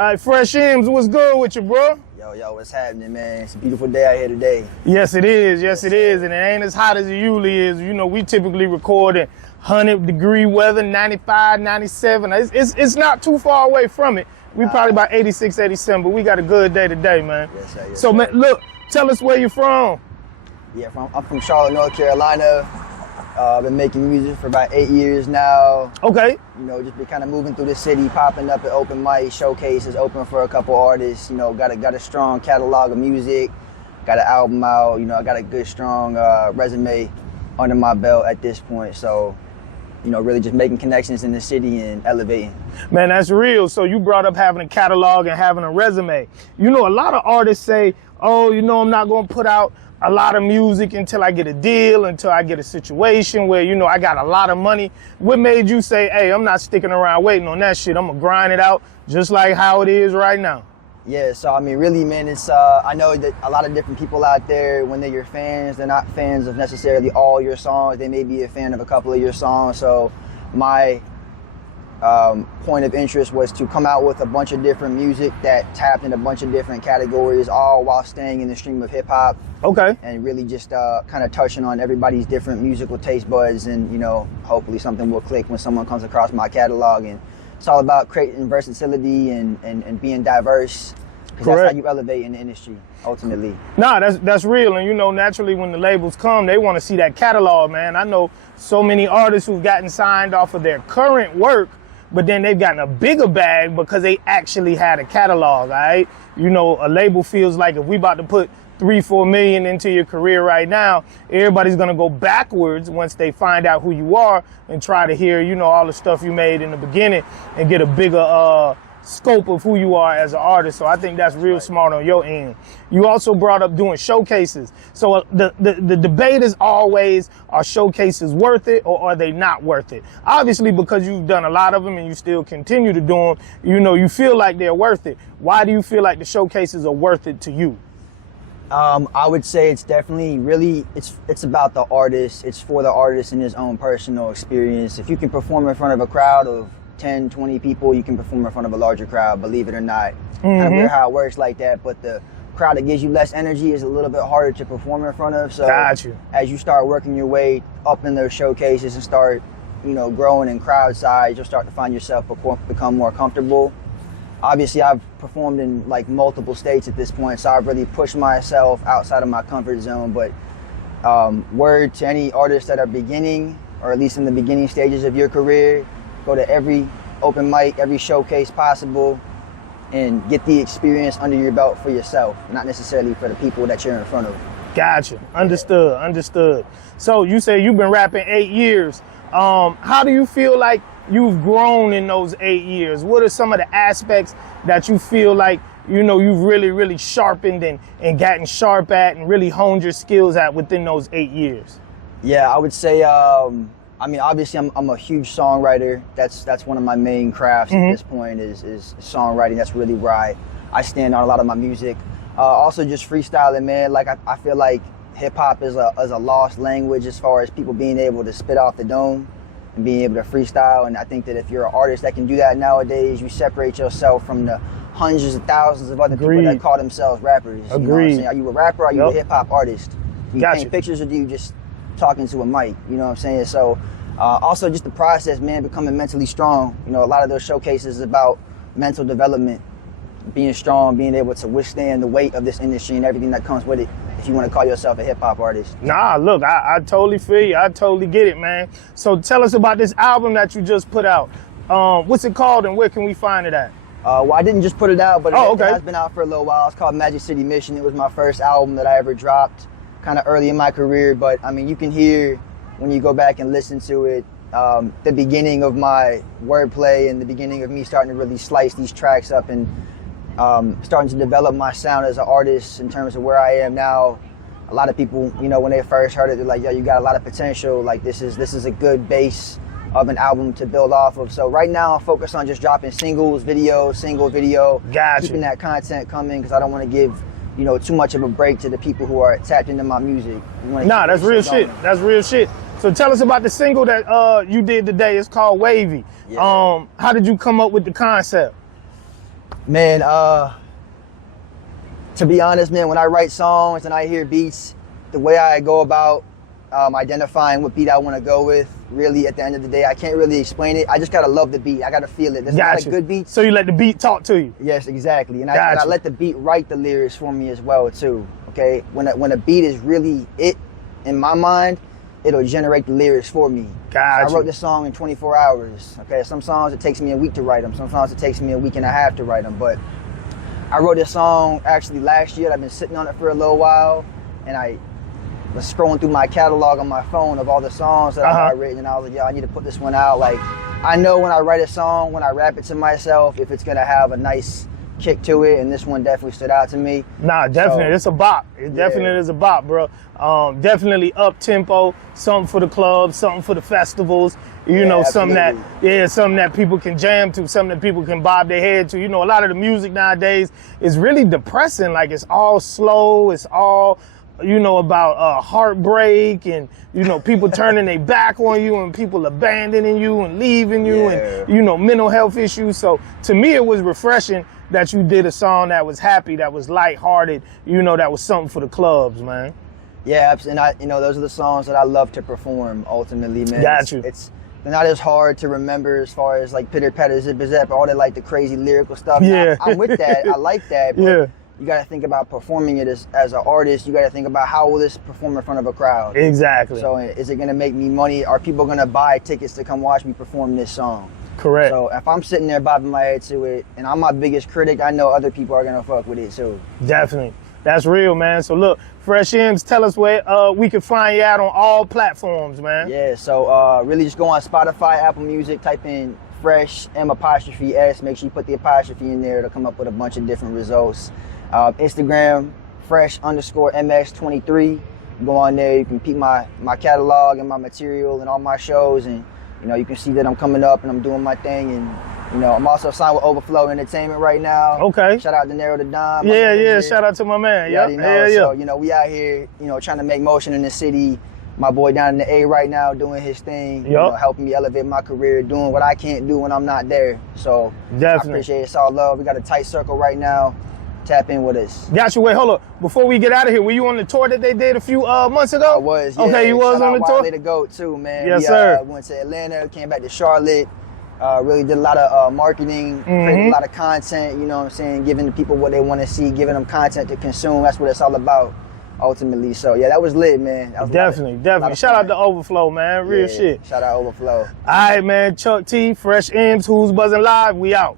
All right, Fresh M's, what's good with you, bro? Yo, what's happening, man? It's a beautiful day out here today. Yes, it is. Yes, it is. And it ain't as hot as it usually is. You know, we typically record in 100-degree weather, 95, 97. It's not too far away from it. We probably about 86, 87, but we got a good day today, man. Yes, sir. Yes, so, sir. man, look, tell us where you're from. Yeah, I'm from Charlotte, North Carolina. I've been making music for about 8 years now. Okay. You know, just been kind of moving through the city, popping up at open mic showcases, open for a couple artists. You know, got a strong catalog of music, got an album out. You know, I got a good, strong resume under my belt at this point. So, you know, really just making connections in the city and elevating. Man, that's real. So you brought up having a catalog and having a resume. You know, a lot of artists say, oh, you know, I'm not going to put out a lot of music until I get a deal, until I get a situation where, you know, I got a lot of money. What made you say, hey, I'm not sticking around waiting on that shit. I'm going to grind it out just like how it is right now? Yeah, so I mean, really, man, it's I know that a lot of different people out there, when they're your fans, they're not fans of necessarily all your songs. They may be a fan of a couple of your songs. So my point of interest was to come out with a bunch of different music that tapped in a bunch of different categories, all while staying in the stream of hip hop. Okay. And really just kind of touching on everybody's different musical taste buds, and, you know, hopefully something will click when someone comes across my catalog. And it's all about creating versatility and being diverse, because that's how you elevate in the industry, ultimately. Nah, that's real. And, you know, naturally when the labels come, they want to see that catalog, man. I know so many artists who've gotten signed off of their current work, but then they've gotten a bigger bag because they actually had a catalog, all right? You know, a label feels like if we about to put 3-4 million into your career right now, everybody's gonna go backwards once they find out who you are and try to hear, you know, all the stuff you made in the beginning and get a bigger scope of who you are as an artist. So I think that's real smart on your end. You also brought up doing showcases. So the debate is always, are showcases worth it or are they not worth it? Obviously, because you've done a lot of them and you still continue to do them, you know, you feel like they're worth it. Why do you feel like the showcases are worth it to you? I would say it's definitely really, it's about the artist. It's for the artist and his own personal experience. If you can perform in front of a crowd of 10, 20 people, you can perform in front of a larger crowd, believe it or not. Kind of weird how it works like that, but the crowd that gives you less energy is a little bit harder to perform in front of. So as you start working your way up in those showcases and start, you know, growing in crowd size, you'll start to find yourself become more comfortable. Obviously, I've performed in like multiple states at this point, so I've really pushed myself outside of my comfort zone. But word to any artists that are beginning, or at least in the beginning stages of your career, go to every open mic, every showcase possible, and get the experience under your belt for yourself, not necessarily for the people that you're in front of. Gotcha. Understood. So you say you've been rapping 8 years. How do you feel like you've grown in those 8 years? What are some of the aspects that you feel like, you know, you've really sharpened and gotten sharp at and really honed your skills at within those 8 years? Yeah, I would say, I mean, obviously, I'm a huge songwriter. That's one of my main crafts at this point is songwriting. That's really where I stand on a lot of my music. Also, just freestyling, man. Like I feel like hip hop is a lost language as far as people being able to spit off the dome and being able to freestyle. And I think that if you're an artist that can do that nowadays, you separate yourself from the hundreds of thousands of other people that call themselves rappers. You know what I'm saying? Are you a rapper? Or are you a hip hop artist? Do you paint pictures, or do you just talking to a mic? You know what I'm saying? So also just the process, man, becoming mentally strong. You know, a lot of those showcases is about mental development, being strong, being able to withstand the weight of this industry and everything that comes with it, if you want to call yourself a hip hop artist. Nah, look, I totally feel you. I totally get it, man. So tell us about this album that you just put out. What's it called and where can we find it at? Well, I didn't just put it out, but it has been out for a little while. It's called Magic City Mission. It was my first album that I ever dropped, kind of early in my career. But I mean, you can hear when you go back and listen to it, the beginning of my wordplay and the beginning of me starting to really slice these tracks up and starting to develop my sound as an artist in terms of where I am now. A lot of people, you know, when they first heard it, they're like, yo, you got a lot of potential. Like this is a good base of an album to build off of. So right now I'm focused on just dropping single video, keeping that content coming, because I don't want to give, you know, too much of a break to the people who are tapped into my music. Nah, that's real shit. That's real shit. So tell us about the single that you did today. It's called Wavy. Yeah. How did you come up with the concept? Man, to be honest, man, when I write songs and I hear beats, the way I go about identifying what beat I want to go with, really, at the end of the day, I can't really explain it. I just gotta love the beat. I gotta feel it. There's a lot of good beats. So you let the beat talk to you. Yes, exactly. And I let the beat write the lyrics for me as well too. Okay, when a beat is really it in my mind, it'll generate the lyrics for me. Gotcha. So I wrote this song in 24 hours. Okay, some songs it takes me a week to write them. Some songs it takes me a week and a half to write them. But I wrote this song actually last year. I've been sitting on it for a little while, and I was scrolling through my catalog on my phone of all the songs that I had written, and I was like, yo, I need to put this one out. Like, I know when I write a song, when I rap it to myself, if it's gonna have a nice kick to it, and this one definitely stood out to me. Nah, definitely, so, it's a bop. It definitely is a bop, bro. Definitely up tempo, something for the clubs, something for the festivals. You know, something that people can jam to, something that people can bob their head to. You know, a lot of the music nowadays is really depressing. Like, it's all slow, it's all, you know, about heartbreak and, you know, people turning their back on you and people abandoning you and leaving you and, you know, mental health issues. So to me, it was refreshing that you did a song that was happy, that was lighthearted, you know, that was something for the clubs, man. Yeah, and you know, those are the songs that I love to perform ultimately, man. Got you. They're not as hard to remember as far as like pitter patter, zipper zap, all that like the crazy lyrical stuff. Yeah. I'm with that. I like that. But you got to think about performing it as an artist. You got to think about how will this perform in front of a crowd. Exactly. So is it going to make me money? Are people going to buy tickets to come watch me perform this song? Correct. So if I'm sitting there bobbing my head to it and I'm my biggest critic, I know other people are going to fuck with it too. Definitely. That's real, man. So look, Fresh M's, tell us where we can find you out on all platforms, man. Yeah, so really just go on Spotify, Apple Music, type in Fresh M''S. Make sure you put the apostrophe in there. It'll come up with a bunch of different results. Instagram, Fresh_MX23. Go on there, you can peep my catalog and my material and all my shows, and you know, you can see that I'm coming up and I'm doing my thing. And you know, I'm also signed with Overflow Entertainment right now. Okay. Shout out to Nero the Don. Yeah. Shout out to my man. Yeah. So, you know, we out here, you know, trying to make motion in the city. My boy down in the A right now doing his thing. You know, helping me elevate my career, doing what I can't do when I'm not there. So definitely. I appreciate it. It's all love. We got a tight circle right now. Tap in with us. Got you. Wait, hold up. Before we get out of here, were you on the tour that they did a few months ago? I was, yeah. Okay, you was Shout on the tour? Wavy to go too, man. Yes, sir. Went to Atlanta, came back to Charlotte. Really did a lot of marketing, created a lot of content, you know what I'm saying, giving the people what they want to see, giving them content to consume. That's what it's all about, ultimately. So, yeah, that was lit, man. That was definitely. Shout out to Overflow, man. Real shit. Shout out Overflow. All right, man. Chuck T, Fresh M's, Who's Buzzing Live? We out.